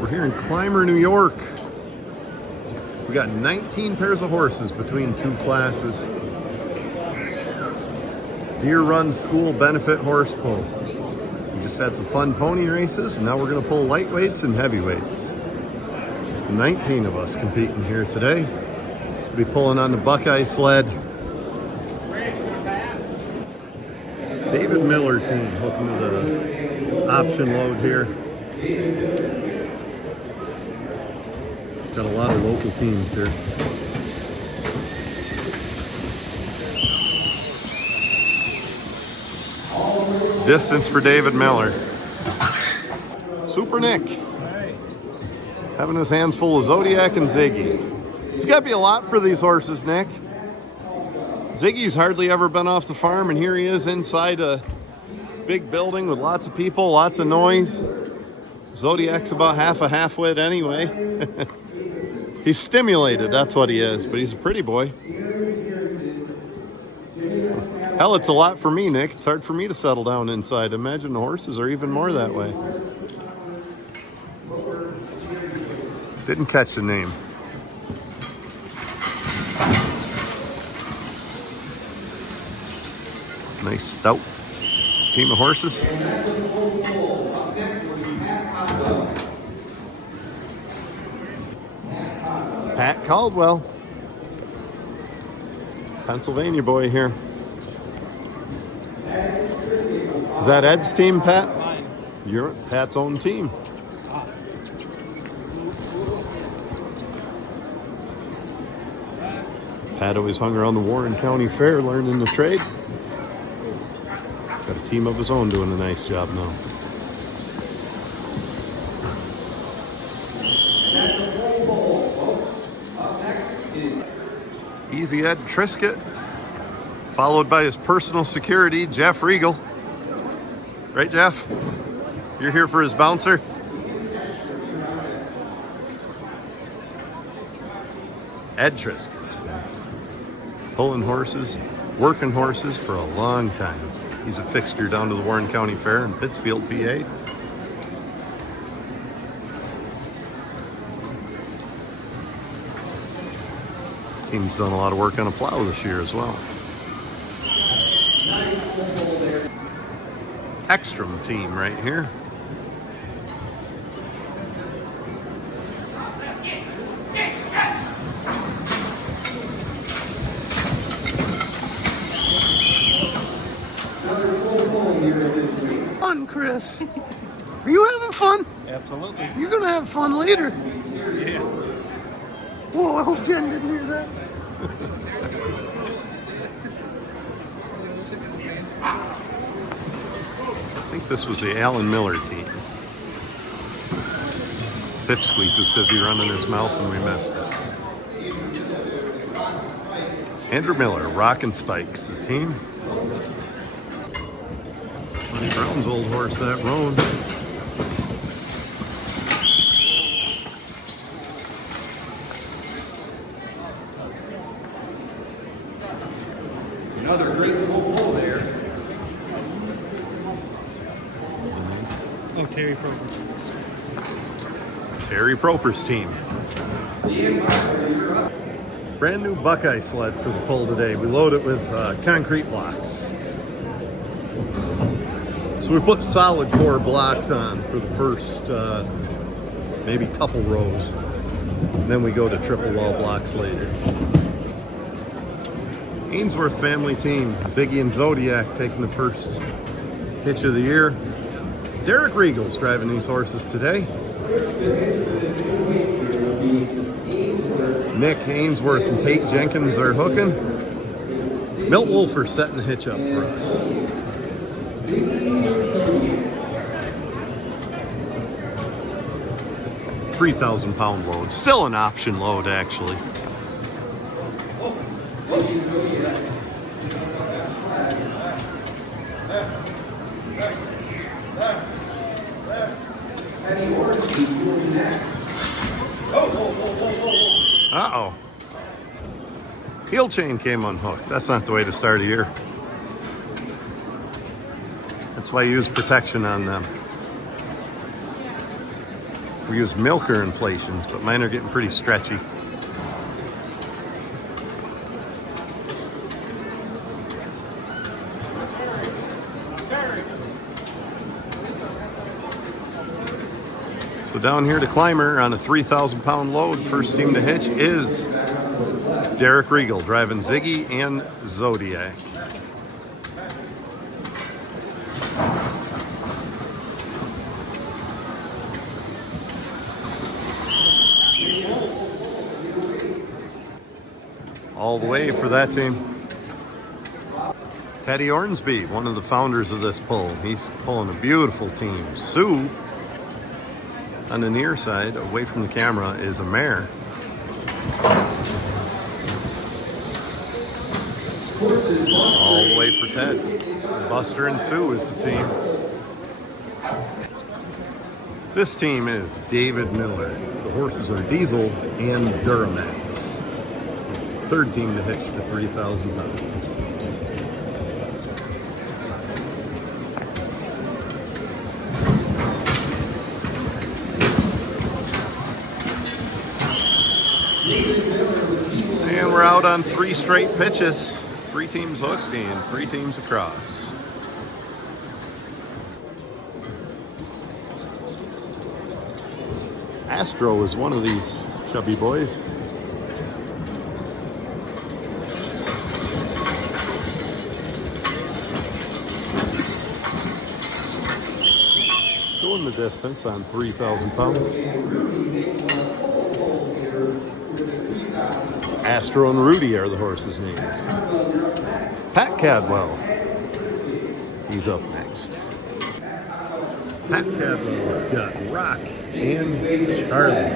We're here in Clymer, New York. We got 19 pairs of horses between two classes. Deer Run School Benefit Horse Pull. We just had some fun pony races, and now we're going to pull lightweights and heavyweights. 19 of us competing here today. We'll be pulling on the Buckeye sled. David Miller team hooking to the option load here. Got a lot of local teams here. Distance for David Miller. Super Nick. Having his hands full of Zodiac and Ziggy. It's got to be a lot for these horses, Nick. Ziggy's hardly ever been off the farm, and here he is inside a big building with lots of people, lots of noise. Zodiac's about half a half-wit anyway. He's stimulated, that's what he is, but he's a pretty boy. Hell, it's a lot for me, Nick. It's hard for me to settle down inside. Imagine the horses are even more that way. Didn't catch the name. Nice stout team of horses. Pat Caldwell. Pennsylvania boy here. Is that Ed's team, Pat? Mine. You're Pat's own team. Pat always hung around the Warren County Fair learning the trade. Got a team of his own doing a nice job now. Easy Ed Triscuit, followed by his personal security, Jeff Regal. Right, Jeff? You're here for his bouncer? Ed Triscuit. Pulling horses, working horses for a long time. He's a fixture down to the Warren County Fair in Pittsfield, PA. Team's done a lot of work on a plow this year as well. Ekstrom team right here. Fun, Chris. Are you having fun? Absolutely. You're gonna have fun later. Yeah. Whoa, I hope Jen didn't hear that. I think this was the Alan Miller team. Pipsqueak was busy running his mouth and we missed it. Andrew Miller, Rockin' Spikes, the team. Sonny Brown's old horse, that Roan. Another great pull there. Oh, Terry Proper. Terry Proper's team. Brand new Buckeye sled for the pull today. We load it with concrete blocks. So we put solid core blocks on for the first maybe couple rows. And then we go to triple wall blocks later. Ainsworth family team, Ziggy and Zodiac taking the first hitch of the year. Derek Regal's driving these horses today. Nick Ainsworth and Kate Jenkins are hooking. Milt Wolfer setting the hitch up for us. 3,000 pound load. Still an option load, actually. Uh-oh. Heel chain came unhooked. That's not the way to start a year. That's why you use protection on them. We use milker inflations, but mine are getting pretty stretchy. So down here to Clymer on a 3,000 pound load, first team to hitch is Derek Regal driving Ziggy and Zodiac. All the way for that team. Teddy Ornsby, one of the founders of this pull. He's pulling a beautiful team. Sue, on the near side, away from the camera, is a mare. All the way for Ted. Buster and Sue is the team. This team is David Miller. The horses are Diesel and Duramax. Third team to hitch to 3,000 pounds. And we're out on 3 straight pitches. 3 teams hooked and 3 teams across. Astro is one of these chubby boys. Going the distance on 3,000 pounds. Astro and Rudy are the horses' names. Pat Cadwell, he's up next. Pat Cadwell's got Rock and Charlie.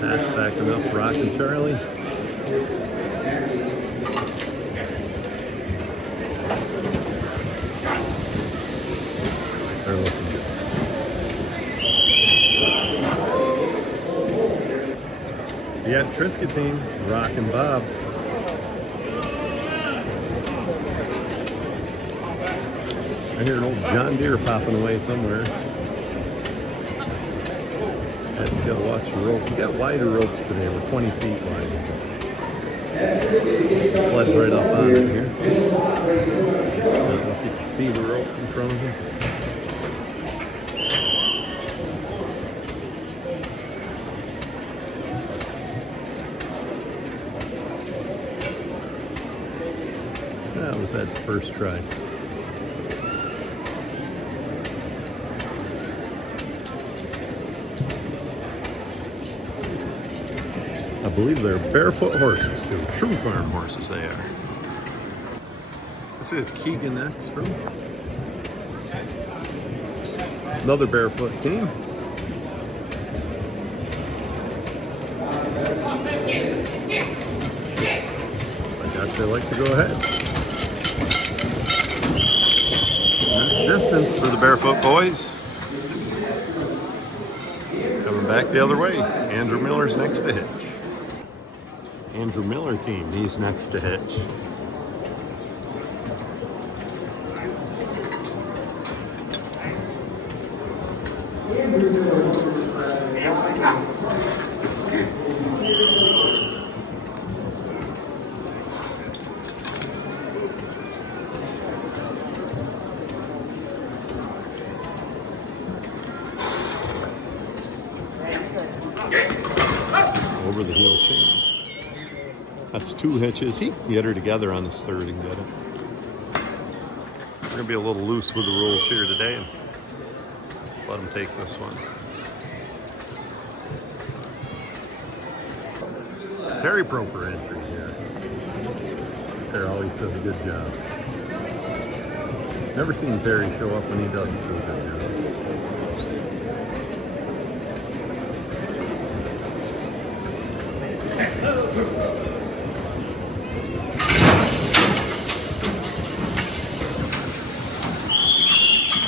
Pat's backing up Rock and Charlie. They're looking good. The Triska team, Rock and Bob. I hear an old John Deere popping away somewhere. You gotta watch the rope. We got wider ropes today. We're 20 feet wide. Sled right up on it here. I don't know if you can see the rope in front of you. That was Ed's first try. I believe they're barefoot horses too. True farm horses they are. This is Keegan Ekstrom. Another barefoot team. I guess they like to go ahead. Nice distance for the barefoot boys. Coming back the other way. Andrew Miller's next to hitch. Andrew Miller team, he's next to hitch. Over the heel chain. That's 2 hitches. He can get her together on this third and get it. We're going to be a little loose with the rules here today and let him take this one. Terry Proper entry here. Terry always does a good job. Never seen Terry show up when he doesn't do a good job.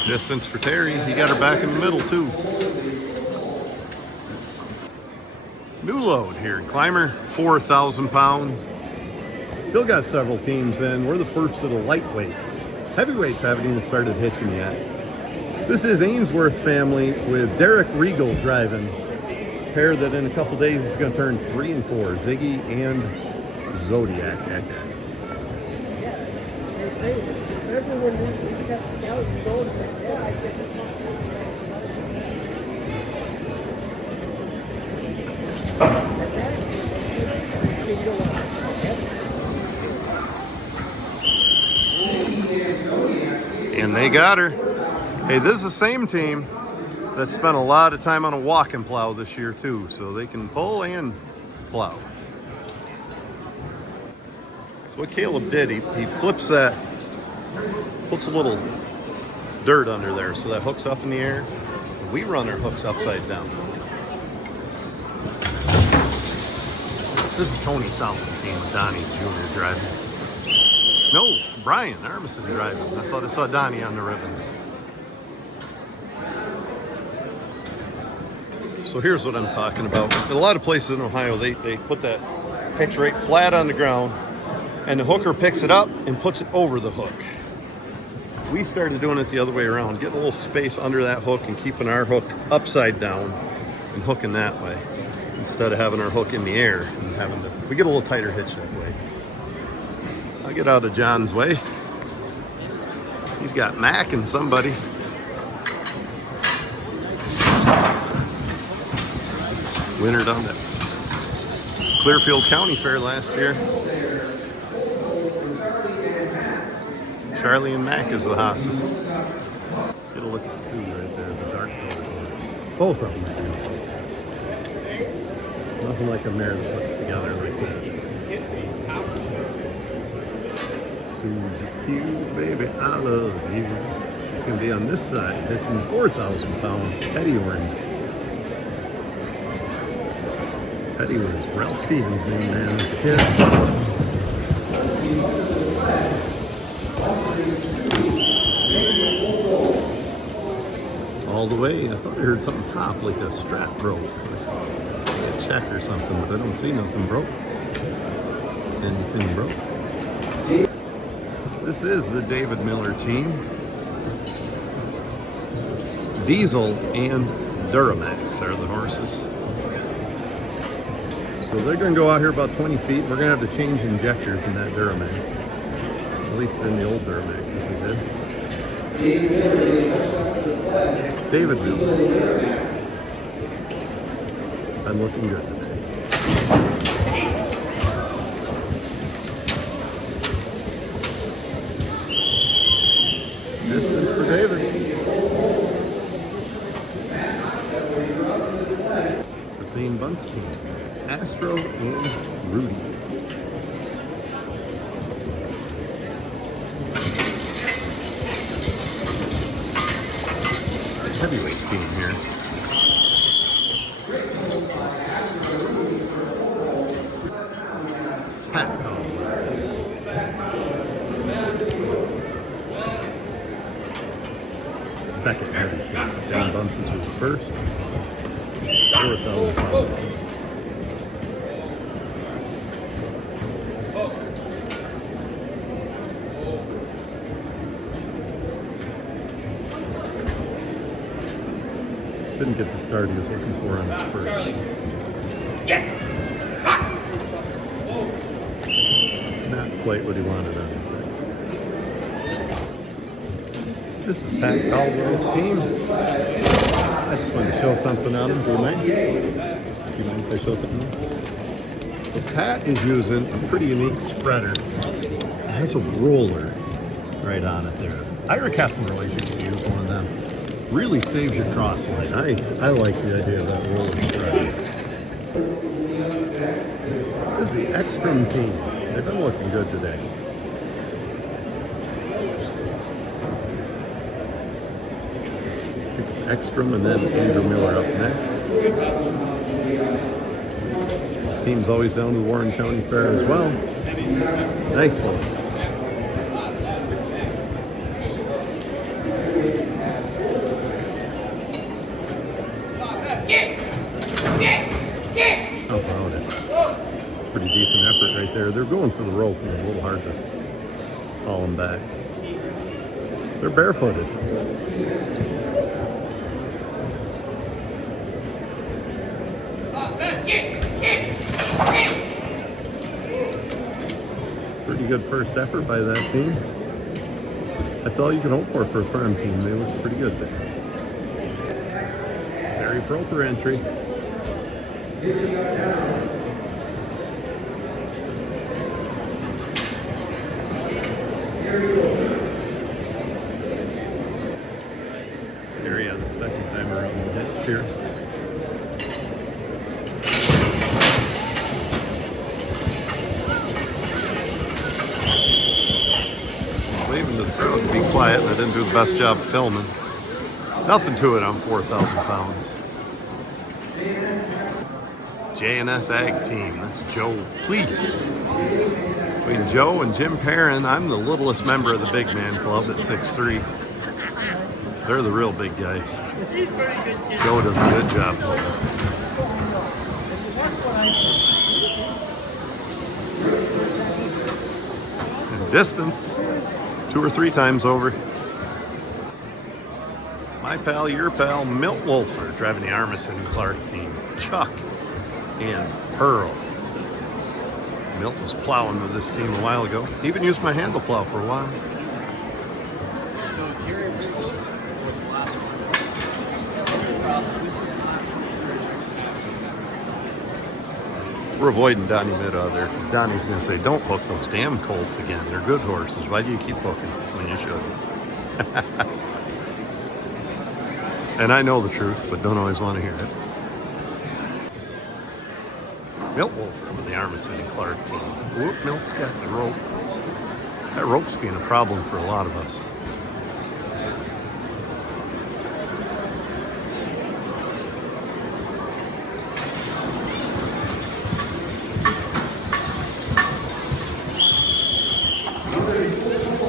Distance for Terry. He got her back in the middle too. New load here. Clymer, 4,000 pounds. Still got several teams in. We're the first of the lightweights. Heavyweights haven't even started hitching yet. This is Ainsworth family with Derek Regal driving. Pair that in a couple days is going to turn 3 and 4. Ziggy and Zodiac. And they got her. Hey, this is the same team that spent a lot of time on a walking plow this year too, so they can pull and plow. So what Caleb did, he flips that, puts a little dirt under there so that hook's up in the air. We run our hooks upside down. This is Tony Southland's team with Donnie Jr. driving. No, Brian Armis is driving. I thought I saw Donnie on the ribbons. So here's what I'm talking about. In a lot of places in Ohio, they put that hitch right flat on the ground, and the hooker picks it up and puts it over the hook. We started doing it the other way around, getting a little space under that hook and keeping our hook upside down and hooking that way, instead of having our hook in the air and having to, we get a little tighter hitch that way. I'll get out of John's way. He's got Mac and somebody. Winner done that Clearfield County Fair last year. Charlie and Mac is the hosses. Get a look at Sue right there, the dark color. Both of them are beautiful. Nothing like a mare that puts it together like that. Sue's cute, baby, I love you. She's gonna be on this side, hitching 4,000 pounds, Teddy Orange. Teddy was Ralph Stevens' name, man, as a kid. All the way. I thought I heard something pop, like a strap broke, like a check or something, but I don't see nothing broke. Anything broke? This is the David Miller team. Diesel and Duramax are the horses. So they're going to go out here about 20 feet. We're going to have to change injectors in that Duramax. At least in the old Duramax, as we did. David Miller. I'm looking good today. Distance for David. The Thane Bunce team. Astro and Rudy. Heavyweight team here. Pat second heavy team. Dan Bunce's was first. 4,000 pounds. Didn't get the start he was looking for on his first. Not quite what he wanted on his second. This is Pat Caldwell's team. I just wanted to show something on him. Do you mind? Do you mind if I show something on him? So Pat is using a pretty unique spreader. It has a roller right on it there. Ira Kessler always used to use one of them. Really saves your cross line. I like the idea of that roller spreader. This is the Ekstrom team. They've been looking good today. I think it's Ekstrom and then Andrew Miller up next. This team's always down to the Warren County Fair as well. Nice one. How about it? Pretty decent effort right there. They're going for the rope and it's a little hard to haul them back. They're barefooted. Pretty good first effort by that team. That's all you can hope for a farm team. They look pretty good there. Very proper entry. Area the second time around the hitch here. Waving to the crowd to be quiet, and I didn't do the best job filming. Nothing to it on 4,000 pounds. J&S Ag Team. That's Joe Please. Between Joe and Jim Perrin, I'm the littlest member of the Big Man Club at 6'3". They're the real big guys. Joe does a good job. And distance, 2 or 3 times over. My pal, your pal, Milt Wolfer, driving the Armisen Clark team. Chuck and Pearl. Milt was plowing with this team a while ago. He even used my handle plow for a while. So Jerry Bruce was the last one. We're avoiding Donnie Middaugh there. Donnie's going to say, don't hook those damn colts again. They're good horses. Why do you keep hooking when you should? And I know the truth, but don't always want to hear it. Milt Wolfer with the Armisen and Clark team. Whoop, Milt's got the rope. That rope's being a problem for a lot of us.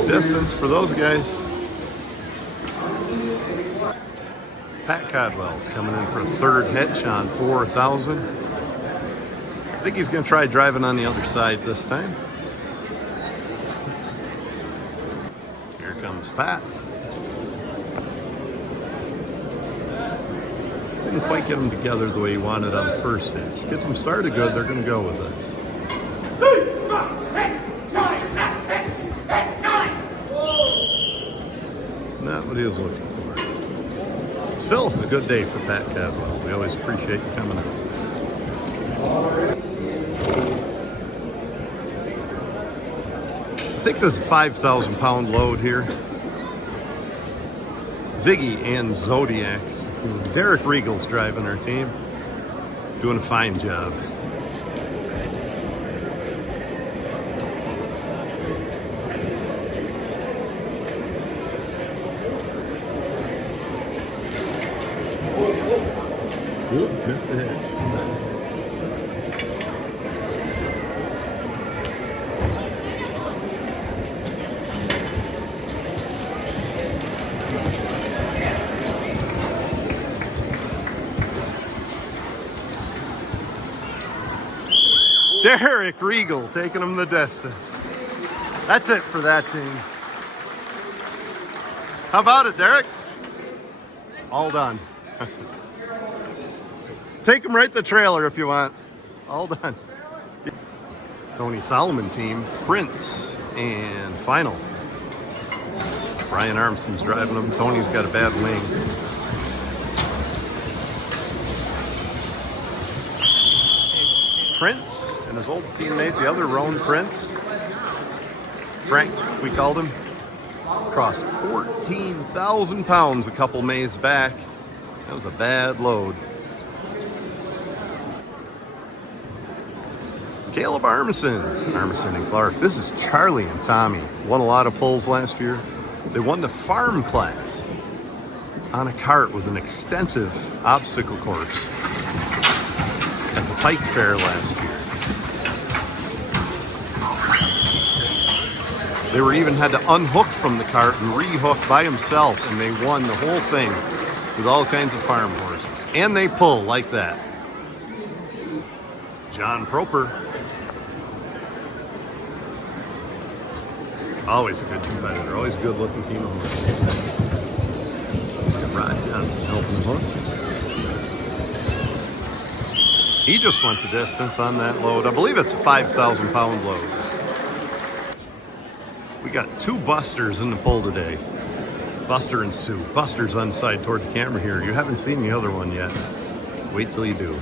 Distance for those guys. Pat Codwell's coming in for a third hitch on 4,000. I think he's going to try driving on the other side this time. Here comes Pat. Didn't quite get them together the way he wanted on the first hitch. Gets them started good, they're going to go with this. Not what he was looking for. Still a good day for Pat Cadwell. We always appreciate you coming out. I think there's a 5,000 pound load here. Ziggy and Zodiac. Derek Regal's driving our team. Doing a fine job. Oop, missed the hit. Derek Regal taking them the distance. That's it for that team. How about it, Derek? All done. Take them right to the trailer if you want. All done. Tony Solomon team, Prince, and final. Brian Armstrong's driving them. Tony's got a bad wing. Prince and his old teammate, the other Roan Prince, Frank, we called him, crossed 14,000 pounds a couple Mays back. That was a bad load. Caleb Armisen and Clark. This is Charlie and Tommy. Won a lot of pulls last year. They won the farm class on a cart with an extensive obstacle course at the Pike Fair last year. They were even had to unhook from the cart and rehook by himself, and they won the whole thing with all kinds of farm horses. And they pull like that. John Proper. Always a good competitor, always a good looking team of horses. Got Rod Johnson helping the horse. He just went the distance on that load. I believe it's a 5,000 pound load. We got two Busters in the poll today. Buster and Sue. Buster's on the side toward the camera here. You haven't seen the other one yet. Wait till you do.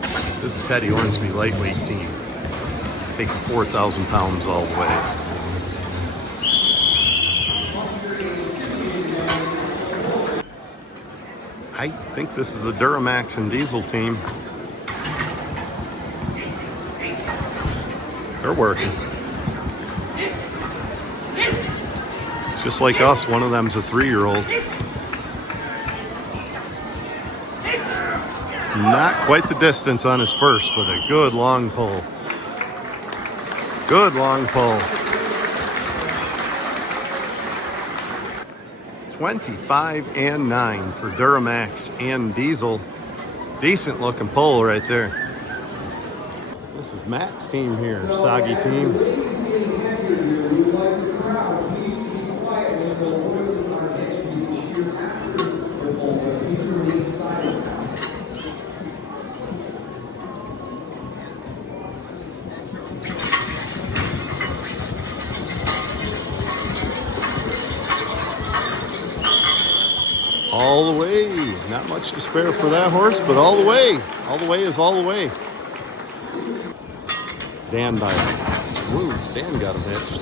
This is Teddy Ormsby lightweight team. Taking 4,000 pounds all the way. I think this is the Duramax and Diesel team. They're working. Just like us, one of them's a 3-year-old. Not quite the distance on his first, but a good long pull. Good long pull. 25-9 for Duramax and Diesel. Decent looking pull right there. This is Matt's team here, Soggy team. All the way. Not much to spare for that horse, but all the way. All the way is all the way. Dan Byler. Woo, Dan got him hitched.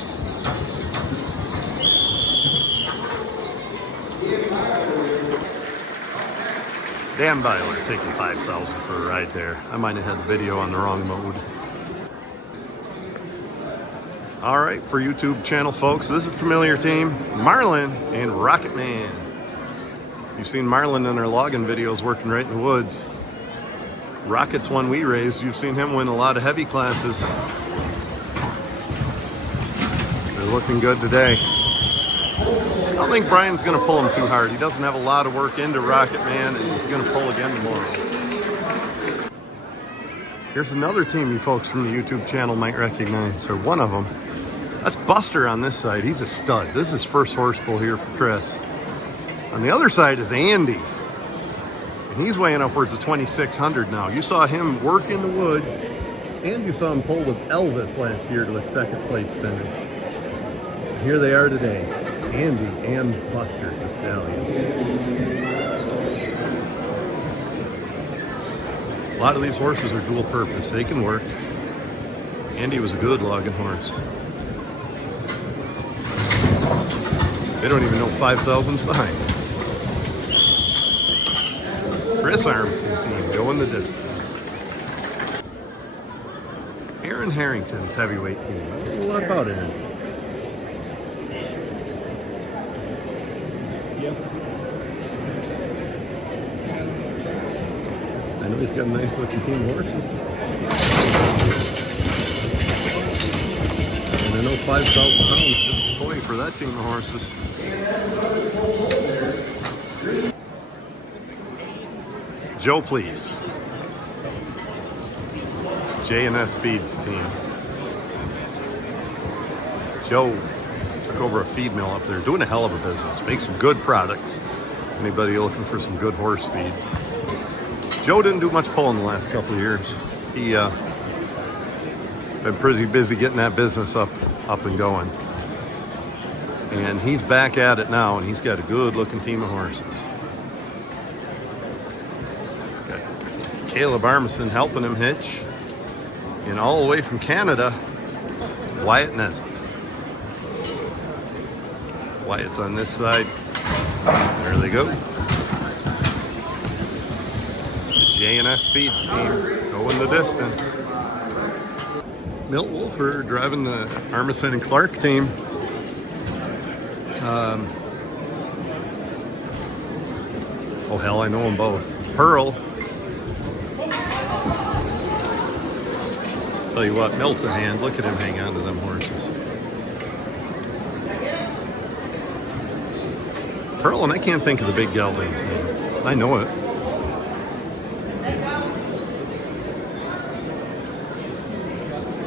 Dan Byler taking 5,000 for a ride there. I might have had the video on the wrong mode. All right, for YouTube channel folks, this is a familiar team, Marlin and Rocket Man. You've seen Marlin in our logging videos working right in the woods. Rocket's one we raised. You've seen him win a lot of heavy classes. They're looking good today. I don't think Brian's going to pull him too hard. He doesn't have a lot of work into Rocket Man, and he's going to pull again tomorrow. Here's another team you folks from the YouTube channel might recognize, or one of them. That's Buster on this side. He's a stud. This is his first horse pull here for Chris. On the other side is Andy. And he's weighing upwards of 2,600 now. You saw him work in the woods, and you saw him pull with Elvis last year to a second place finish. And here they are today, Andy and Buster, the stallion. A lot of these horses are dual purpose. They can work. Andy was a good logging horse. They don't even know 5,000's behind. Chris Armstrong team going the distance. Aaron Harrington's heavyweight team. What about it? Yep. I know he's got a nice looking team of horses. And I know 5,000 pounds just a toy for that team of horses. Joe, please. J&S Feeds team. Joe took over a feed mill up there, doing a hell of a business. Makes some good products. Anybody looking for some good horse feed? Joe didn't do much pulling the last couple of years. He been pretty busy getting that business up and going. And he's back at it now, and he's got a good looking team of horses. Caleb Armisen helping him hitch. And all the way from Canada, Wyatt Nesbitt. Wyatt's on this side. There they go. The J&S Feeds team going the distance. Milt Wolfer driving the Armisen and Clark team. Oh hell, I know them both. Pearl. Tell you what, Milt's in hand. Look at him hang on to them horses. Pearl, and I can't think of the big gelding's name. I know it.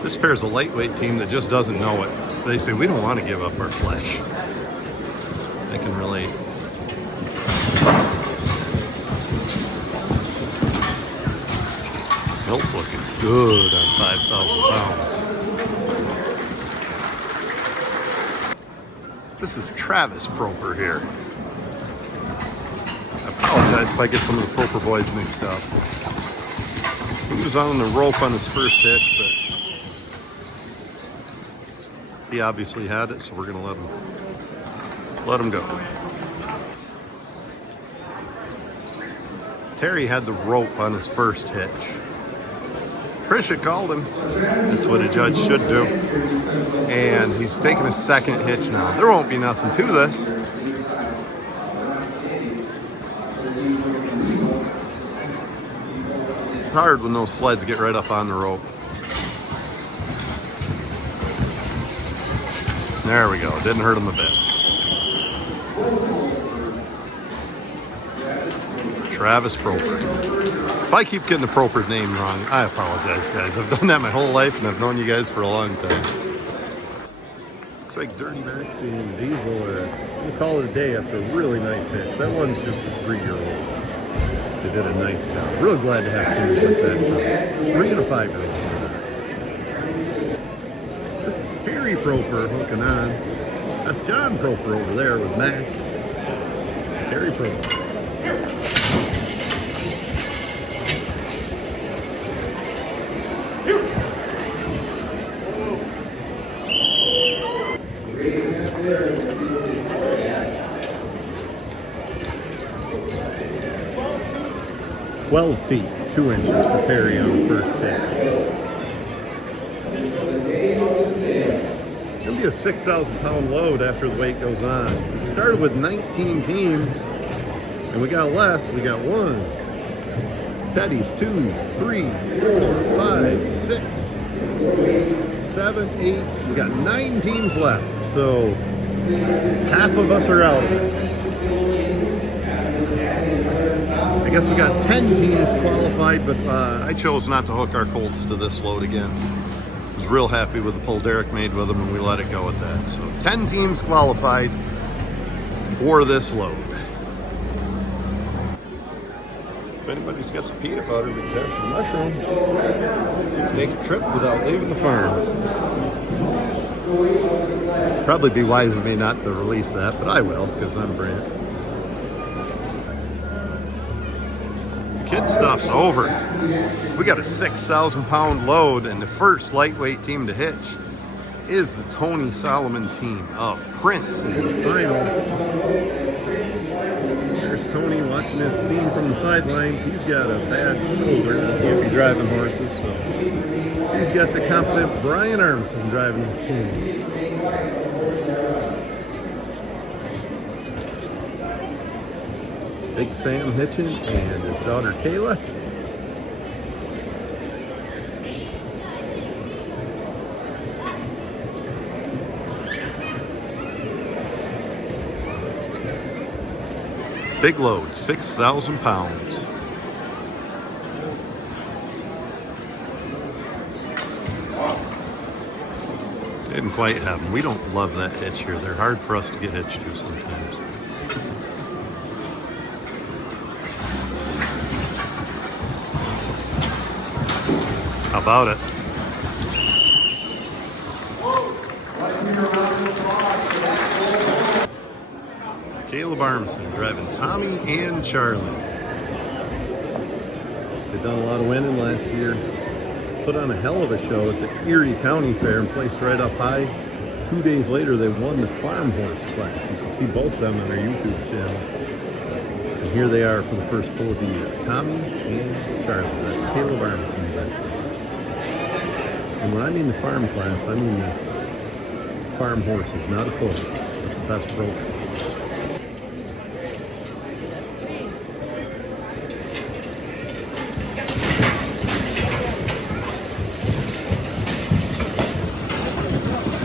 This pair's a lightweight team that just doesn't know it. They say we don't want to give up our flesh. I can relate. Milt's looking good on 5,000 pounds. This is Travis Proper here. I apologize if I get some of the Proper boys mixed up. He was on the rope on his first hitch, but he obviously had it, so we're gonna let him go. Terry had the rope on his first hitch. Trisha called him. That's what a judge should do. And he's taking a second hitch now. There won't be nothing to this. It's hard when those sleds get right up on the rope. There we go. Didn't hurt him a bit. Travis Proper. If I keep getting the Proper name wrong, I apologize, guys. I've done that my whole life, and I've known you guys for a long time. Looks like Dirty Maxie and Diesel are going to call it a day after a really nice hitch. That one's just a 3-year-old. They did a nice job. Real glad to have teams like that. 3 and a 5-year-old. This is Terry Proper hooking on. That's John Proper over there with Mac. Terry Proper. 12 feet, 2 inches for Perry on the first hit. It's going to be a 6,000 pound load after the weight goes on. It started with 19 teams, and we got less. We got 1, Teddy's 2, 3, 4, 5, 6, 7, 8. We got 9 teams left, so half of us are out. I guess we got 10 teams qualified, but I chose not to hook our Colts to this load again. I was real happy with the pull Derek made with them, and we let it go at that. So 10 teams qualified for this load. If anybody's got some peanut butter, we can have some mushrooms. Take a trip without leaving the farm. Probably be wise of me not to release that, but I will, because I'm Brant. Kid stuff's over. We got a 6,000 pound load, and the first lightweight team to hitch is the Tony Solomon team of Prince in the final. There's Tony watching his team from the sidelines. He's got a bad shoulder. He can't be driving horses, so he's got the competent Brian Armstrong driving his team. Big Sam hitching and his daughter Kayla. Big load, 6,000 pounds. Didn't quite have them. We don't love that hitch here. They're hard for us to get hitched to sometimes. How about it? Caleb Armstrong driving Tommy and Charlie. They've done a lot of winning last year. Put on a hell of a show at the Erie County Fair and placed right up high. 2 days later, they won the farm horse class. You can see both of them on our YouTube channel. And here they are for the first pull of the year. Tommy and Charlie. That's Caleb Armstrong. And when I mean the farm class, I mean the farm horses, not a pull. That's broken.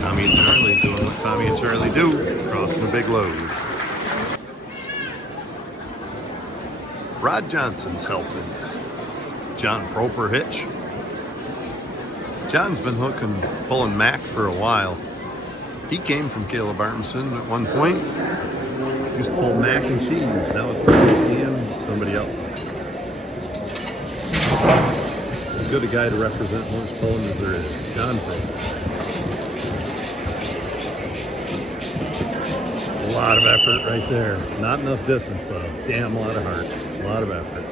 Tommy and Charlie doing what Tommy and Charlie do, crossing a big load. Rod Johnson's helping. John Proper hitch. John's been pulling Mac for a while. He came from Caleb Armisen at one point. Used to pull mac and cheese. Now it's me and somebody else. As good a guy to represent horse pulling as there is. John Proper. A lot of effort right there. Not enough distance, but a damn lot of heart. A lot of effort.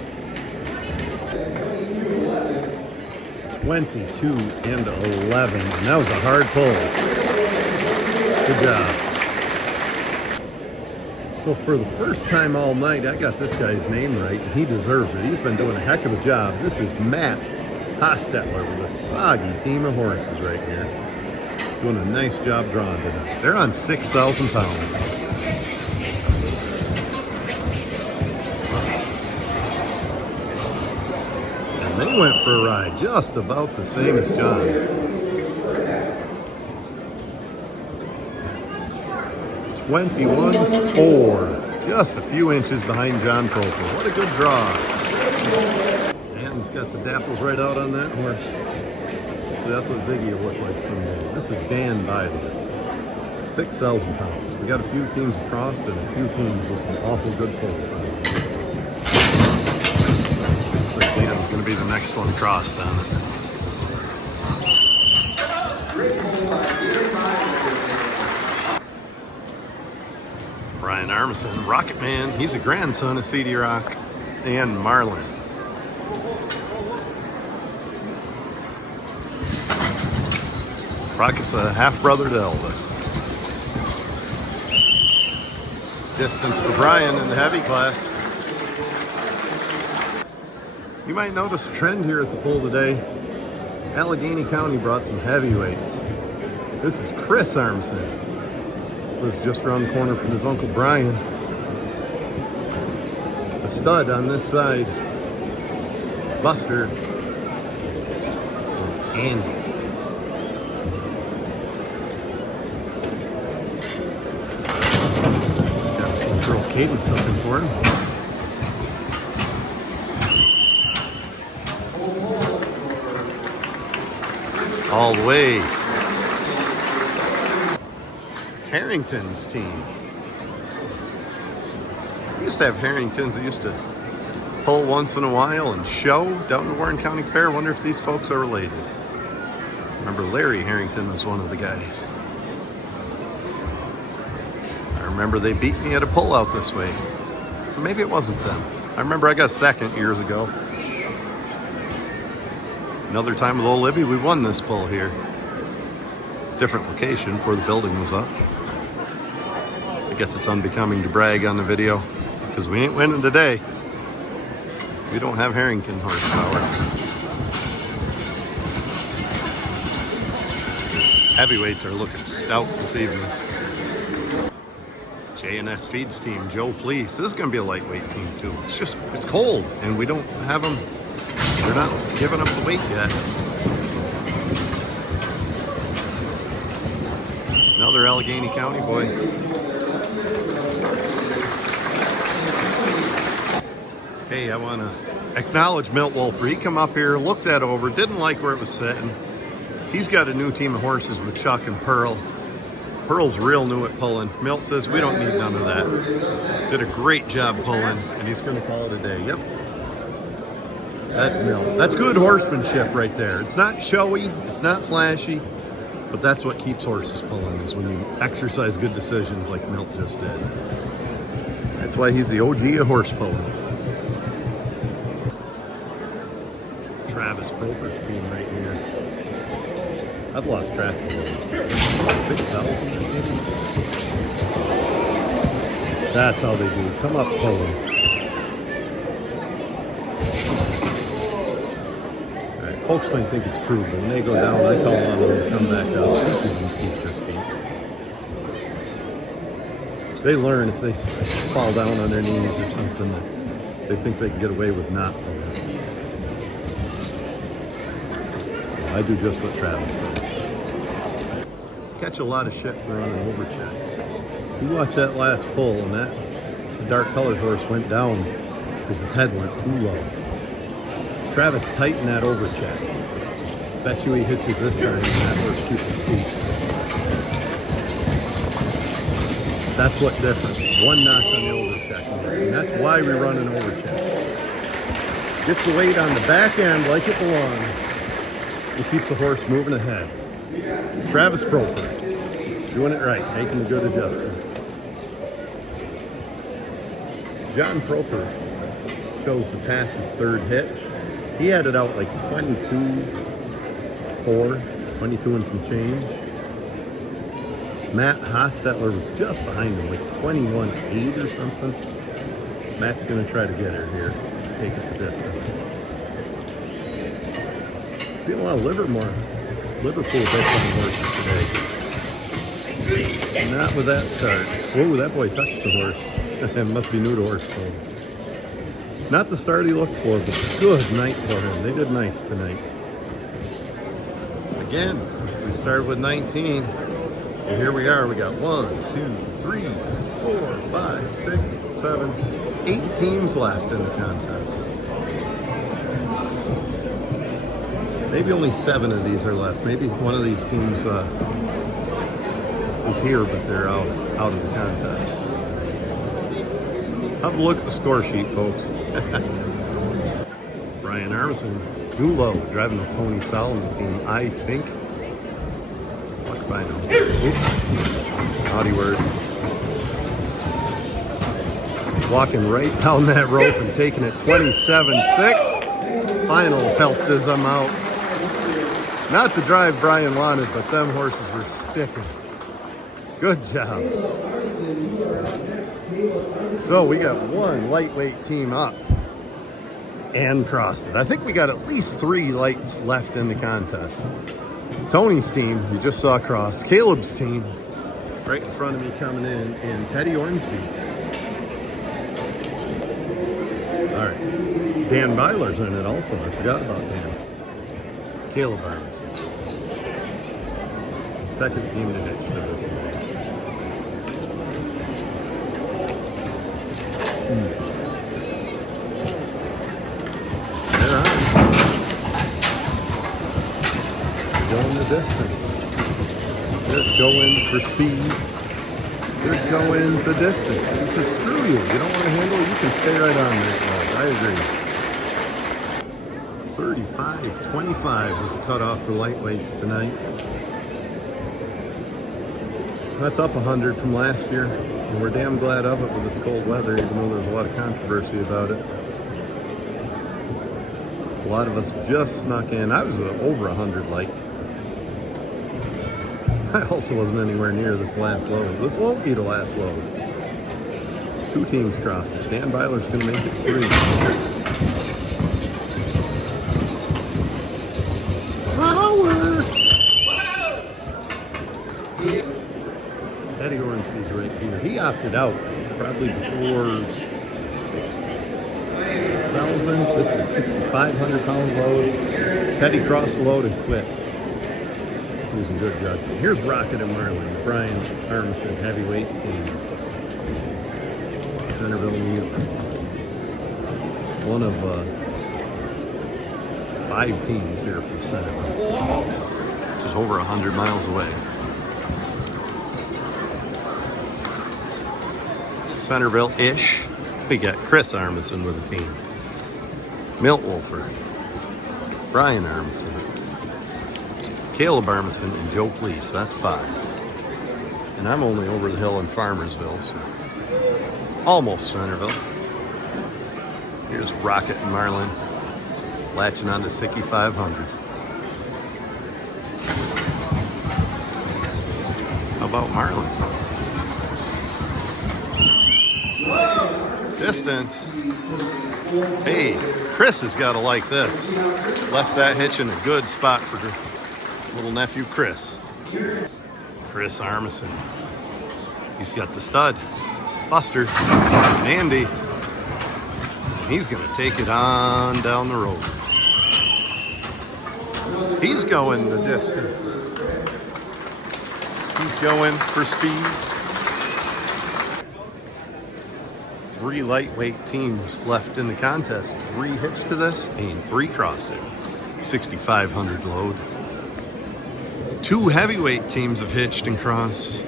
22 into 11, and that was a hard pull. Good job. So for the first time all night, I got this guy's name right, and he deserves it. He's been doing a heck of a job. This is Matt Hostetler with a soggy team of horses right here. Doing a nice job drawing today. They're on 6,000 pounds. And they went for a ride just about the same as John. 21-4, just a few inches behind John Proper. What a good draw. And he's got the dapples right out on that horse. That's what Ziggy will look like someday. This is Dan Biden, 6,000 pounds. We got a few teams across and a few teams with some awful good pulls. Looks like Dan's going to be the next one crossed on it. Brian Armisen, Rocket Man. He's a grandson of C.D. Rock and Marlin. Rocket's a half-brother to Elvis. Distance for Brian in the heavy class. You might notice a trend here at the pool today. Allegheny County brought some heavyweights. This is Chris Armisen. Lives just around the corner from his Uncle Brian. The stud on this side, Buster and Andy. Got some girl cadence looking for him. All the way. Harrington's team. We used to have Harringtons that used to pull once in a while and show down the Warren County Fair. Wonder if these folks are related. Remember Larry Harrington was one of the guys. I remember they beat me at a pull out this way. Or maybe it wasn't them. I remember I got second years ago. Another time with old Libby, we won this pull here. Different location before the building was up. I guess it's unbecoming to brag on the video because we ain't winning today. We don't have Harrington horsepower. Heavyweights are looking stout this evening. J&S Feeds team, Joe Please. This is going to be a lightweight team too. It's cold and we don't have them. They're not giving up the weight yet. Another Allegheny County boy. Hey, I want to acknowledge Milt Wolfer. He come up here, looked that over, didn't like where it was sitting. He's got a new team of horses with Chuck and Pearl. Pearl's real new at pulling. Milt says we don't need none of that. Did a great job pulling, and he's going to call it a day. Yep. That's Milt. That's good horsemanship right there. It's not showy, it's not flashy, but that's what keeps horses pulling, is when you exercise good decisions like Milt just did. That's why he's the OG of horse pulling. Travis Proper's team right here. I've lost track of it. 6,000 maybe? That's how they do. Come up pulling. Alright, folks might think it's crude, but when they go down, I call on them to come back up. This is keep their feet. They learn if they fall down on their knees or something, they think they can get away with not pulling. I do just what Travis does. Catch a lot of shit for running over checks. You watch that last pull, and that dark colored horse went down because his head went too low. Travis tightened that over check. Bet you he hitches this time, and that horse keeps his feet. That's what difference. One notch on the overcheck makes, and that's why we run an overcheck. Gets the weight on the back end like it belongs. It keeps the horse moving ahead. Travis Proper, doing it right, making the good adjustment. John Proper chose to pass his third hitch. He had it out like 22.4, 22 and some change. Matt Hostetler was just behind him, like 21.8 or something. Matt's gonna try to get her here, take it the distance. Seeing a lot of Liverpool bets on the horses today. Not with that start. Whoa, that boy touched the horse. It must be new to horse club. Not the start he looked for, but good night for him. They did nice tonight. Again, we started with 19. And here we are. We got 1, 2, 3, 4, 5, 6, 7, 8 teams left in the contest. Maybe only 7 of these are left. Maybe one of these teams is here, but they're out of the contest. Have a look at the score sheet, folks. Brian Armisen, Dulo, driving the Tony Solomon team, I think. Fuck if I know. Oops. Howdy word. Walking right down that rope and taking it 27-6. Final helped as I'm out. Not the drive Brian wanted, but them horses were sticking. Good job. So we got one lightweight team up and crossed it. I think we got at least 3 lights left in the contest. Tony's team, you just saw cross. Caleb's team, right in front of me coming in, and Teddy Ormsby. All right. Dan Byler's in it also. I forgot about Dan. Caleb Arms. Second team to hitch for this one. They're on. Going the distance. They're going for speed. They're going the distance. He says, screw you. You don't want to handle it? You can stay right on there. I agree. 35-25 was the cutoff for lightweights tonight. That's up 100 from last year, and we're damn glad of it with this cold weather, even though there's a lot of controversy about it. A lot of us just snuck in. I was over 100 light. I also wasn't anywhere near this last load. This won't be the last load. 2 teams crossed it. Dan Byler's going to make it 3. Teddy Ormsby's right here. He opted out probably before 6,000. This is 6,500 pound load. Teddy crossed the load and quit. Using good judgment. Here's Rocket and Marlin, Brian Armisen heavyweight teams. Centerville, New York. One of 5 teams here from Centerville. Just over 100 miles away. Centerville-ish. We got Chris Armisen with the team. Milt Wolford. Brian Armisen. Caleb Armisen and Joe Cleese. That's 5. And I'm only over the hill in Farmersville, so almost Centerville. Here's Rocket and Marlin latching on to Sicky 500. How about Marlin? Distance. Hey, Chris has got to like this. Left that hitch in a good spot for little nephew Chris. Chris Armisen. He's got the stud. Buster. Andy. He's going to take it on down the road. He's going the distance. He's going for speed. 3 lightweight teams left in the contest. 3 hitched to this and 3 crossed it. 6,500 load. 2 heavyweight teams have hitched and crossed.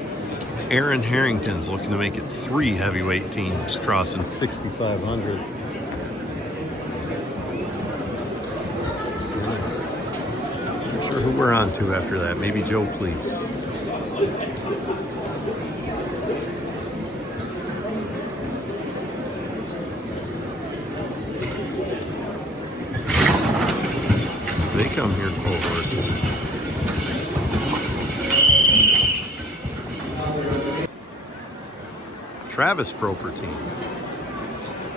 Aaron Harrington's looking to make it 3 heavyweight teams crossing 6,500. Not sure who we're on to after that. Maybe Joe Cleese. They come here to pull horses. Travis Proper team.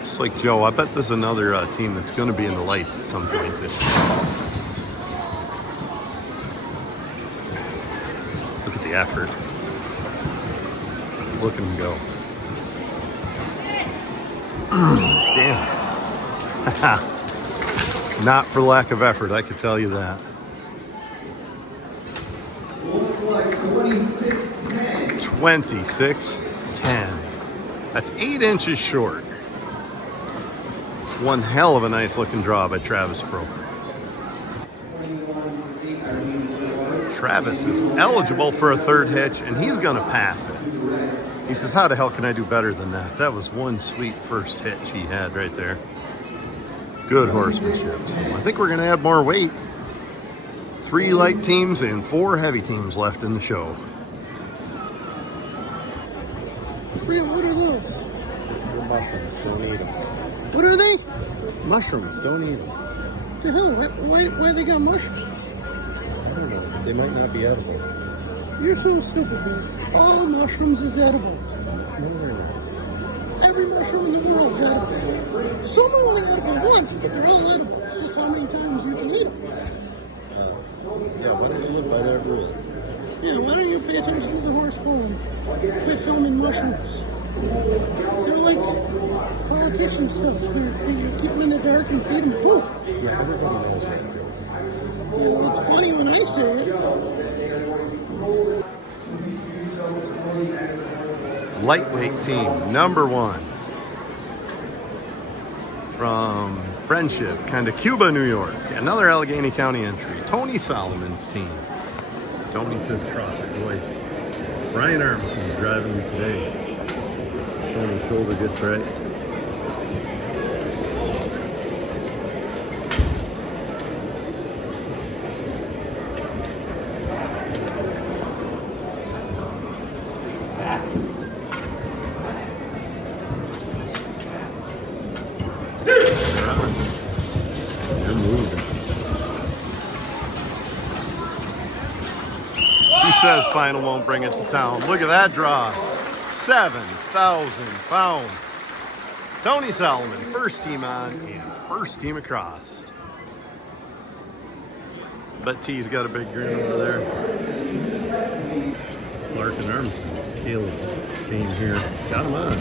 Just like Joe, I bet there's another team that's going to be in the lights at some point this year. Look at the effort. Look at him go. Damn it. Not for lack of effort, I could tell you that. Looks like 26-10. 26-10. That's 8 inches short. One hell of a nice looking draw by Travis Proper. Travis is eligible for a 3rd hitch, and he's going to pass it. He says, how the hell can I do better than that? That was one sweet first hitch he had right there. Good horsemanship. So I think we're going to add more weight. 3 light teams and 4 heavy teams left in the show. What are those? Mushrooms, don't eat them. What are they? Mushrooms, don't eat them. The hell? Why they got mushrooms? I don't know. They might not be edible. You're so stupid, man. All mushrooms is edible. No, they're not. Every mushroom in the world is edible. Some are only edible once, but they're all edible. It's just how many times you can eat them. Yeah, why don't you live by that rule? Yeah, why don't you pay attention to the horse pulling? Quit filming mushrooms. They're like politician stuff. You keep them in the dark and feed them poof. Yeah, everybody knows that. Yeah, well, it's funny when I say it. Lightweight team, number 1. From Friendship, kind of Cuba, New York. Another Allegheny County entry. Tony Solomon's team. Tony says cross it, boys. Brian Armstrong's driving today. Tony's shoulder gets right. They're moving. Who says final won't bring it to town? Look at that draw. 7,000 pounds. Tony Solomon, first team on and first team across. Bet T's got a big grin over there. Clark and Armstrong. Caleb came here. Got him on.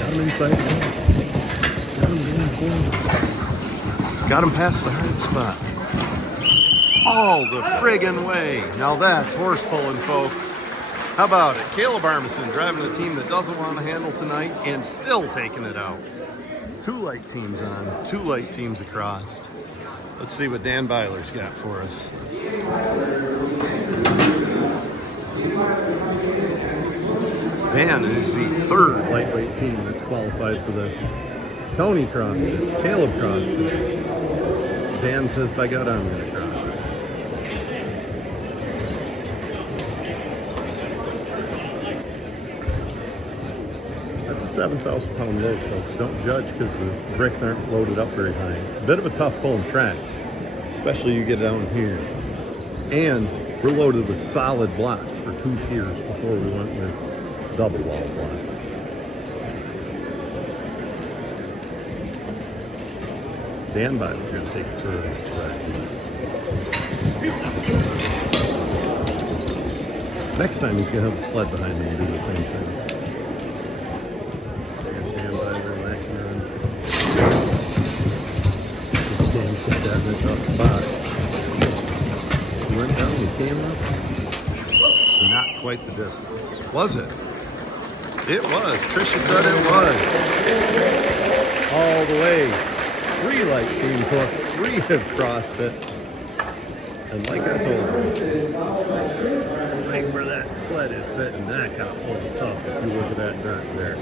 Got him inside the house. Got him going forward. Got him past the hard spot. All the friggin' way. Now that's horse pulling, folks. How about it? Caleb Armisen driving a team that doesn't want to handle tonight and still taking it out. 2 light teams on, 2 light teams across. Let's see what Dan Byler's got for us. Dan is the 3rd lightweight team that's qualified for this. Tony crossed it. Caleb crossed it. Dan says, by God, I'm going to cross it. That's a 7,000 pound load, folks. Don't judge because the bricks aren't loaded up very high. It's a bit of a tough pulling track, especially you get down here. And we're loaded with solid blocks for 2 tiers before we went with double wall blocks. Dan Byler's going to take it further. Next time he's going to have the sled behind him and do the same thing. There's Dan Byler lashing on. Dan took that right off the box. He went down, he came up. Not quite the distance. Was it? It was. Trisha said it was. All the way. 3 light teams hooked. 3 have crossed it. And like I told you, right where that sled is sitting, that got pulled tough if you look at that dirt there.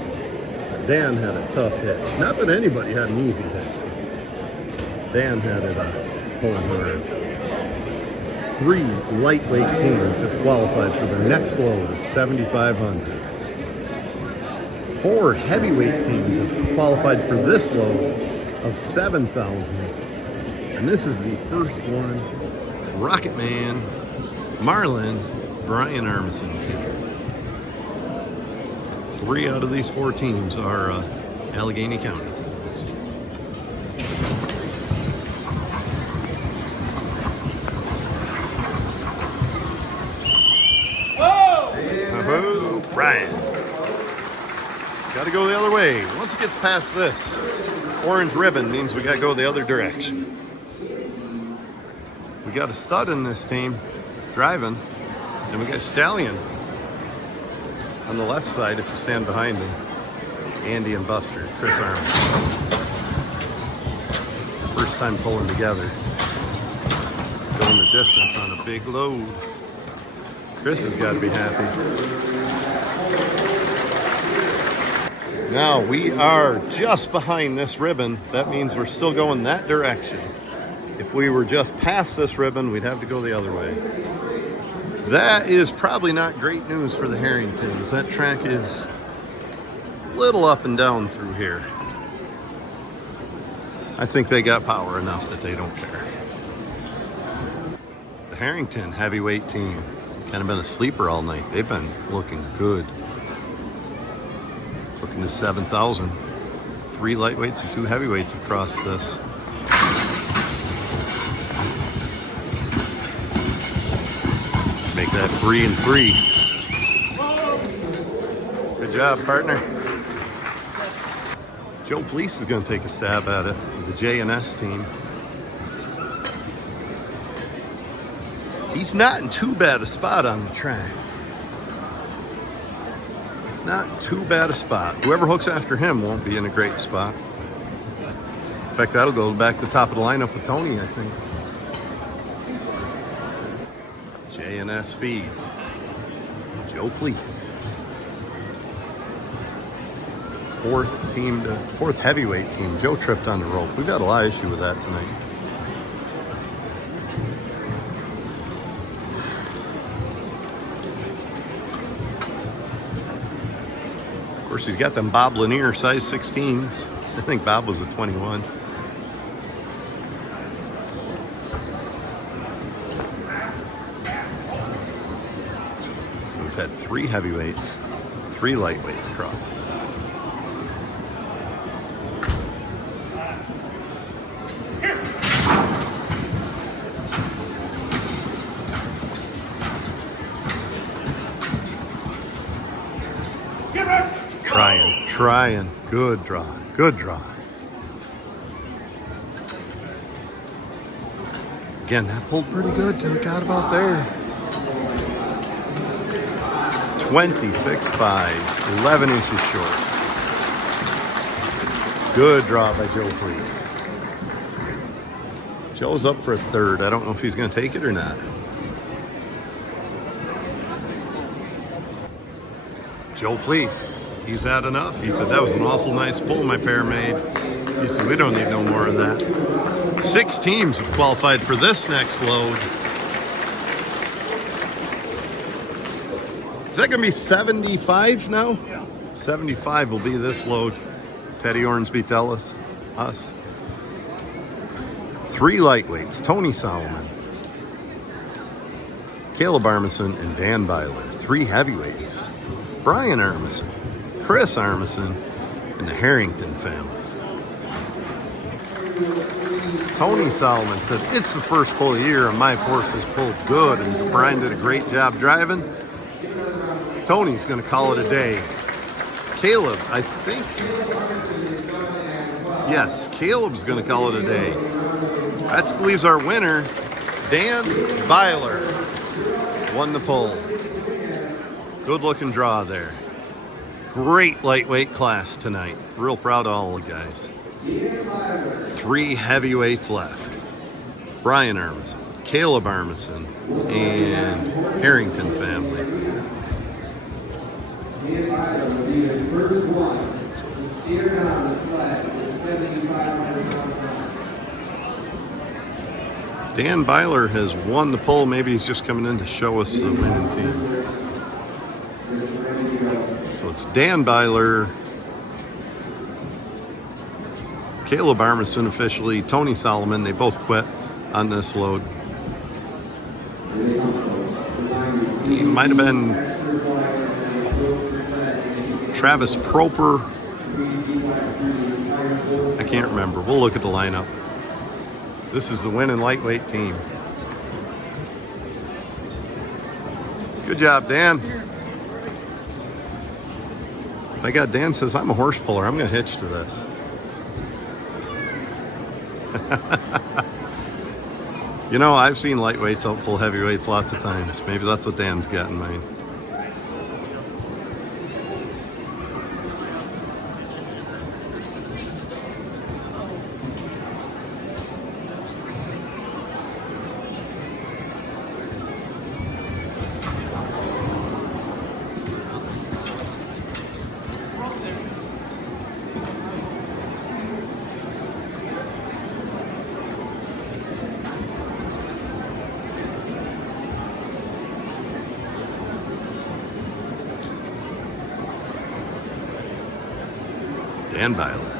Dan had a tough hitch. Not that anybody had an easy hitch. Dan had it pulling hard. 3 lightweight teams have qualified for the next load of 7,500. 4 heavyweight teams have qualified for this load of 7,000. And this is the first one. Rocket Man, Marlin, Brian Armisen team. 3 out of these 4 teams are Allegheny County teams. Oh, Brian. Got to go the other way. Once it gets past this orange ribbon, means we got to go the other direction. We got a stud in this team driving, and we got a stallion on the left side if you stand behind me. Andy and Buster, Chris Arms. First time pulling together. Going the distance on a big load. Chris has got to be happy. Now we are just behind this ribbon. That means we're still going that direction. If we were just past this ribbon, we'd have to go the other way. That is probably not great news for the Harringtons. That track is a little up and down through here. I think they got power enough that they don't care. The Harrington heavyweight team kind of been a sleeper all night. They've been looking good. Looking to 7,000. 3 lightweights and 2 heavyweights across this. Make that 3 and 3. Good job, partner. Joe Police is going to take a stab at it with the J&S team. He's not in too bad a spot on the track. Not too bad a spot. Whoever hooks after him won't be in a great spot. In fact, that'll go back to the top of the lineup with Tony, I think. J&S feeds. Joe Police. 4th heavyweight team. Joe tripped on the rope. We've got a lot of issue with that tonight. Of course, he's got them Bob Lanier size 16s. I think Bob was a 21. So we've had 3 heavyweights, 3 lightweights across. Trying. Good draw. Good draw. Again, that pulled pretty good till it got about there. 26.5, 11 inches short. Good draw by Joe Police. Joe's up for a 3rd. I don't know if he's going to take it or not. Joe Police. He's had enough. He said, that was an awful nice pull my pair made. He said, we don't need no more of that. 6 teams have qualified for this next load. Is that going to be 75 now? Yeah. 75 will be this load. Teddy Ornsby tell us. 3 lightweights. Tony Solomon, Caleb Armisen, and Dan Byler. 3 heavyweights. Brian Armisen, Chris Armisen, and the Harrington family. Tony Solomon said, it's the first pull of the year and my horses pulled good, and Brian did a great job driving. Tony's going to call it a day. Caleb, I think, yes, Caleb's going to call it a day. That leaves our winner, Dan Byler, won the pull. Good looking draw there. Great lightweight class tonight. Real proud of all the guys. 3 heavyweights left. Brian Armisen, Caleb Armisen and Harrington family. Dan Byler has won the poll. Maybe he's just coming in to show us the winning team. So it's Dan Byler, Caleb Armisen officially, Tony Solomon. They both quit on this load. He might have been Travis Proper. I can't remember. We'll look at the lineup. This is the winning lightweight team. Good job, Dan. My God, Dan says I'm a horse puller. I'm going to hitch to this. You know, I've seen lightweights out pull heavyweights lots of times. Maybe that's what Dan's got in mind. Dan Byler,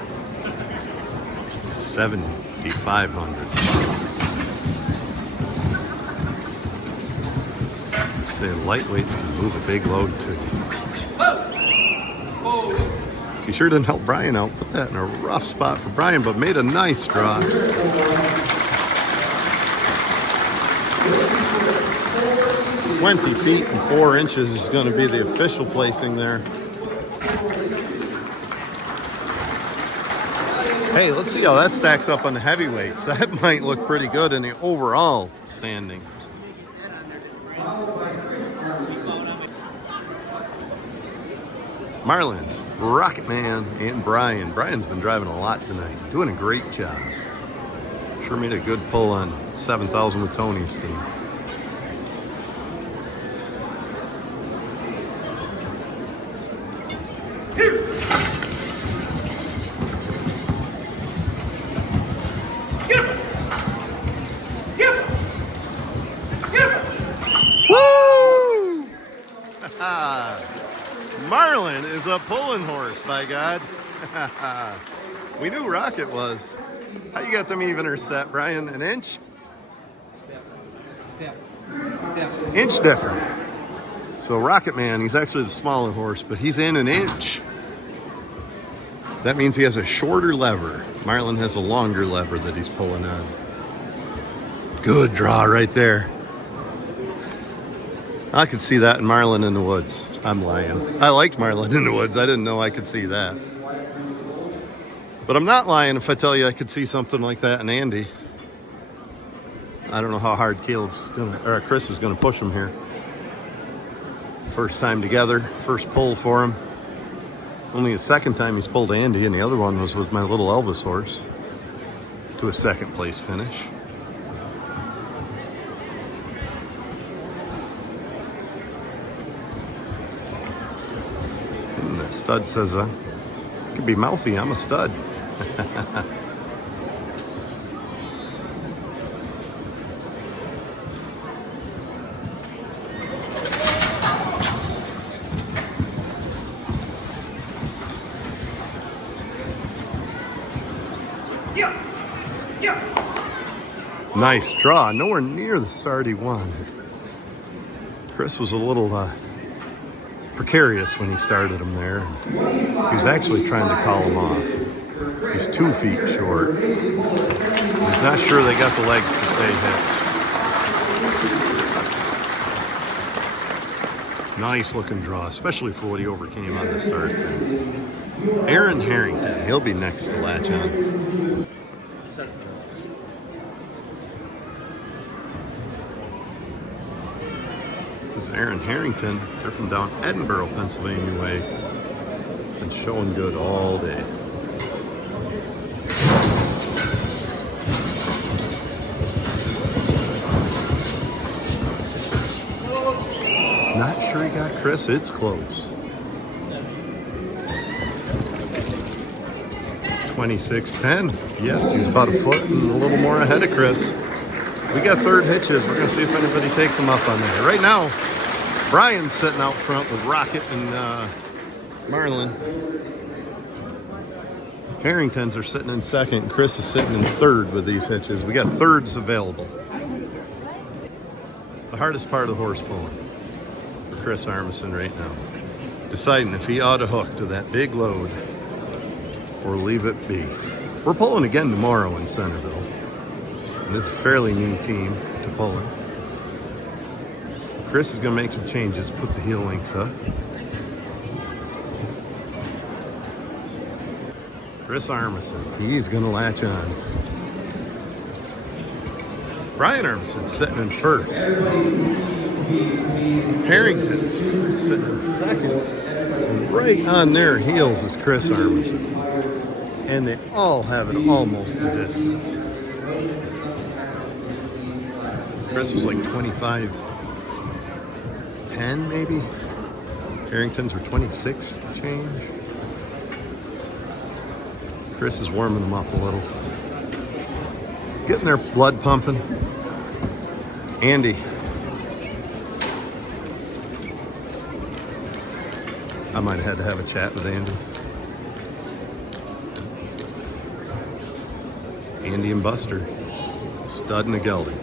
7,500. Say lightweights can move a big load too. He sure didn't help Brian out. Put that in a rough spot for Brian, but made a nice draw. 20 feet and 4 inches is going to be the official placing there. Hey, let's see how that stacks up on the heavyweights. That might look pretty good in the overall standings. Marlon, Rocket Man, and Brian. Brian's been driving a lot tonight. Doing a great job. Sure made a good pull on 7,000 with Tony's team. Marlin is a pulling horse, by God. We knew Rocket was. How you got them evener set, Brian? An inch? Step. Inch different. So Rocket Man, he's actually the smaller horse, but he's in an inch. That means he has a shorter lever. Marlin has a longer lever that he's pulling on. Good draw right there. I could see that in Marlin in the Woods. I'm lying. I liked Marlin in the Woods. I didn't know I could see that. But I'm not lying if I tell you I could see something like that in Andy. I don't know how hard Chris is gonna push him here. First time together, first pull for him. Only the second time he's pulled Andy, and the other one was with my little Elvis horse to a second place finish. And the stud says, could be mouthy, I'm a stud. Nice draw, nowhere near the start he wanted. Chris was a little precarious when he started him there. He was actually trying to call him off. He's 2 feet short. He's not sure they got the legs to stay hitched. Nice looking draw, especially for what he overcame on the start. Aaron Harrington, he'll be next to latch on. This is Aaron Harrington. They're from down Edinburgh, Pennsylvania way. Been showing good all day. Chris, it's close. 26-10. Yes, he's about a foot and a little more ahead of Chris. We got third hitches. We're going to see if anybody takes him up on that. Right now, Brian's sitting out front with Rocket and Marlin. Harringtons are sitting in second. Chris is sitting in third with these hitches. We got thirds available. The hardest part of horse pulling for Chris Armisen right now. Deciding if he ought to hook to that big load or leave it be. We're pulling again tomorrow in Centerville. And this is a fairly new team to pulling. Chris is going to make some changes, put the heel links up. Chris Armisen, he's going to latch on. Brian Armisen sitting in first. Harrington's sitting in second. And right on their heels is Chris Armisen. And they all have it almost a distance. Chris was like 25-10 maybe. Harrington's were 26 change. Chris is warming them up a little. Getting their blood pumping. Andy. I might have had to have a chat with Andy. Andy and Buster. Stud and a gelding.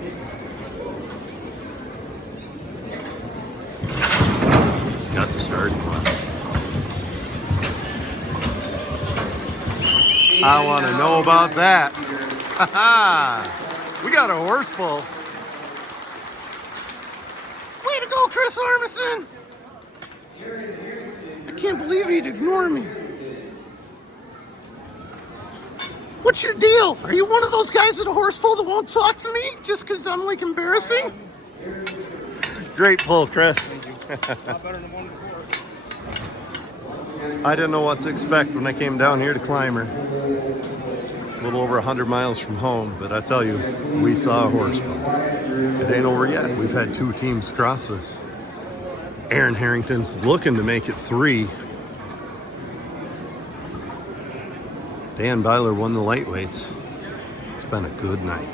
Got the starting line. I want to know about that. We got a horse pull. Way to go, Chris Armisen! I can't believe he'd ignore me. What's your deal? Are you one of those guys at a horse pull that won't talk to me just because I'm like embarrassing? Great pull, Chris. I didn't know what to expect when I came down here to Clymer. A little over 100 miles from home, but I tell you, we saw a horse pull. It ain't over yet. We've had two teams cross us. Aaron Harrington's looking to make it 3. Dan Byler won the lightweights. It's been a good night.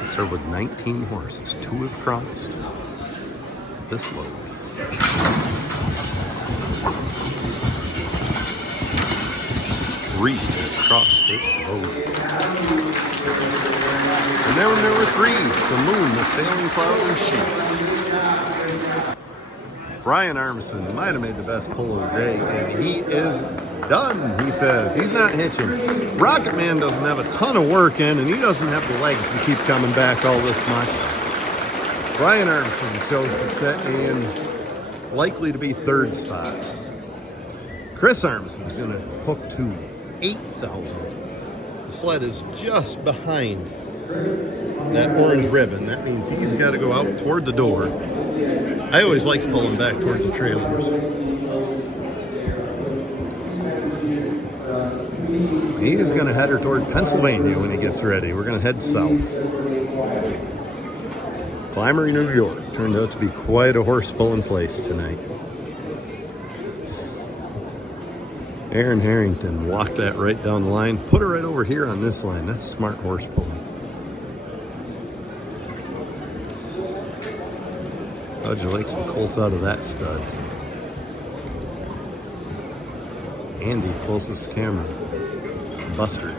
We started with 19 horses. 2 have crossed this load. 3 have crossed this load. And then there were 3. The moon, the sailing cloud, and sheep. Brian Armisen might have made the best pull of the day, and he is done, he says. He's not hitching. Rocket Man doesn't have a ton of work in, and he doesn't have the legs to keep coming back all this much. Brian Armisen chose to sit in likely to be third spot. Chris Armisen is going to hook to 8,000. The sled is just behind that orange ribbon. That means he's got to go out toward the door. I always like to pull him back toward the trailers. He is going to head her toward Pennsylvania when he gets ready. We're going to head south. Clymer, New York. Turned out to be quite a horse pulling place tonight. Aaron Harrington walked that right down the line. Put her right over here on this line. That's smart horse pulling. How'd you like some colts out of that stud? Andy closest to camera. Buster.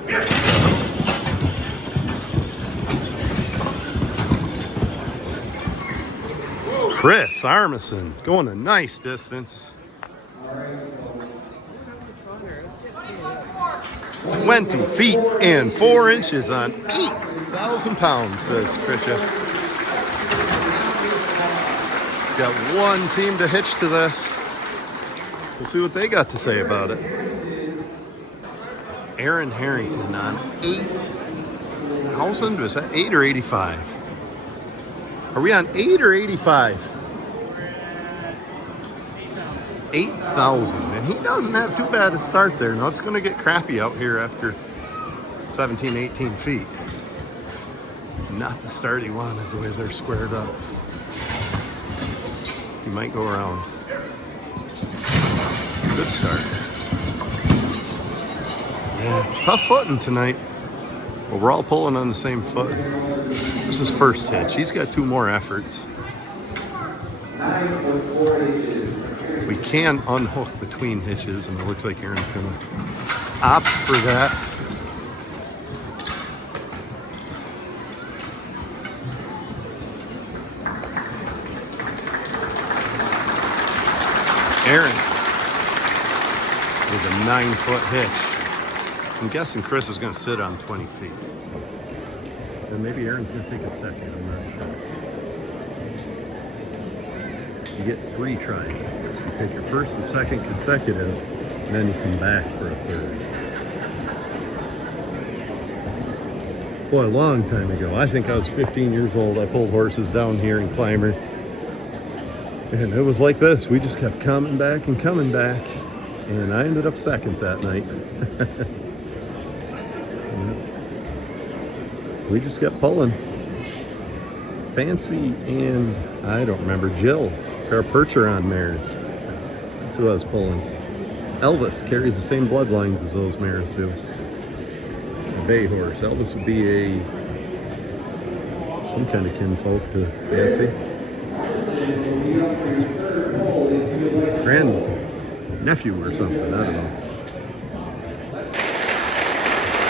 Chris Armisen going a nice distance. 20 feet and 4 inches on 8,000 pounds, says Tricia. Got one team to hitch to this. We'll see what they got to say about it. Aaron Harrington on 8,000. Was that 8 or 85? Are we on 8 or 85? 8,000. And he doesn't have too bad a start there. Now it's going to get crappy out here after 17, 18 feet. Not the start he wanted the way they're squared up. He might go around. Good start. Yeah, tough footing tonight. But we're all pulling on the same foot. This is his first hitch. He's got 2 more efforts. We can unhook between hitches, and it looks like Aaron's gonna opt for that. Aaron with a 9-foot hitch. I'm guessing Chris is going to sit on 20 feet. And maybe Aaron's going to take a second. I'm not sure. You get 3 tries. You take your first and second consecutive, and then you come back for a third. Boy, a long time ago. I think I was 15 years old. I pulled horses down here in Clymer. And it was like this. We just kept coming back and coming back. And I ended up second that night. We just kept pulling. Fancy and, I don't remember, Jill. Our Percheron mares. That's who I was pulling. Elvis carries the same bloodlines as those mares do. A bay horse. Elvis would be some kind of kinfolk to Fancy. Grand nephew or something, I don't know.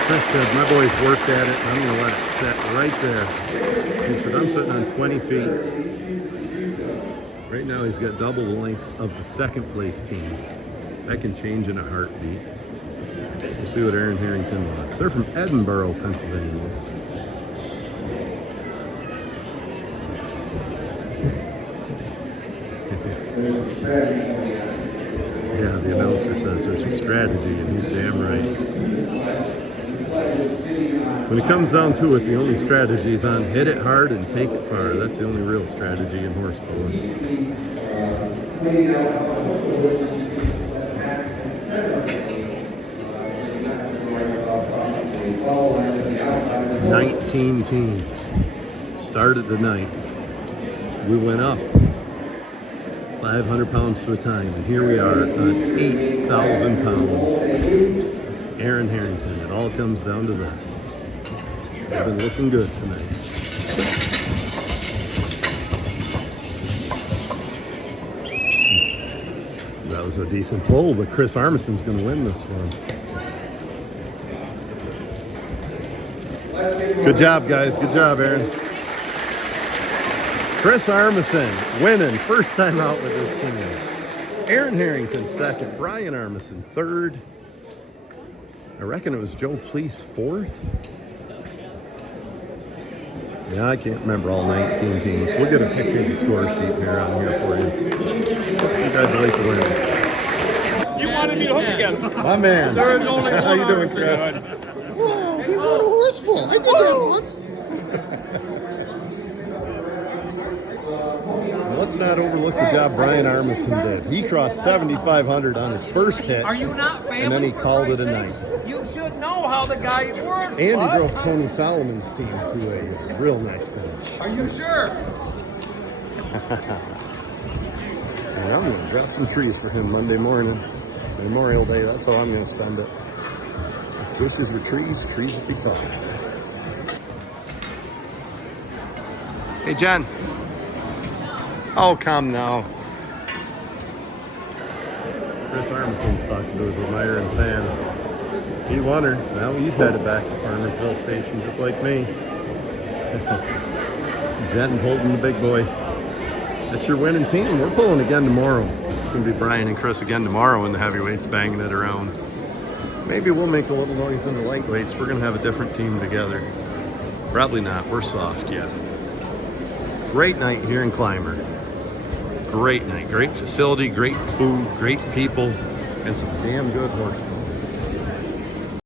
Chris said, my boy's worked at it, and I'm going to let it set right there. He said, I'm sitting on 20 feet. Right now he's got double the length of the second place team. That can change in a heartbeat. We'll see what Aaron Harrington wants. They're from Edinburgh, Pennsylvania. Yeah, the announcer says there's some strategy, and he's damn right. When it comes down to it, the only strategy is on hit it hard and take it far. That's the only real strategy in horse pulling. 19 teams started the night. We went up 500 pounds to a time, and here we are on 8,000 pounds. Aaron Harrington. It all comes down to this. They've been looking good tonight. That was a decent pull, but Chris Armison's going to win this one. Good job, guys. Good job, Aaron. Chris Armisen winning, first time out with this team. Aaron Harrington second, Brian Armisen third. I reckon it was Joe Please fourth. Yeah, I can't remember all 19 teams. We'll get a picture of the score sheet here on here for you. Let's congratulate the winner. You wanted me to hook again. My man. There is only one. How you doing, Chris? Whoa, he won a horse pull. I did that once. Let's not overlook the job Brian Armisen did. He crossed 7,500 on his first hit. Are you not family? And then he called it a night. You should know how the guy works. And he bud. drove Tony Solomon's team to a real nice finish. Are you sure? And I'm going to drop some trees for him Monday morning. Memorial Day, that's how I'm going to spend it. Bushes with trees, trees will be fine. Hey, Jen. Oh, come now. Chris Armisen's talking to his admiring fans. He won her. Now he's headed back to Farmersville Station just like me. Jen's holding the big boy. That's your winning team. We're pulling again tomorrow. It's going to be Brian and Chris again tomorrow in the heavyweights banging it around. Maybe we'll make a little noise in the lightweights. We're going to have a different team together. Probably not. We're soft yet. Great night here in Clymer. Great night. Great facility, great food, great people, and some damn good horse.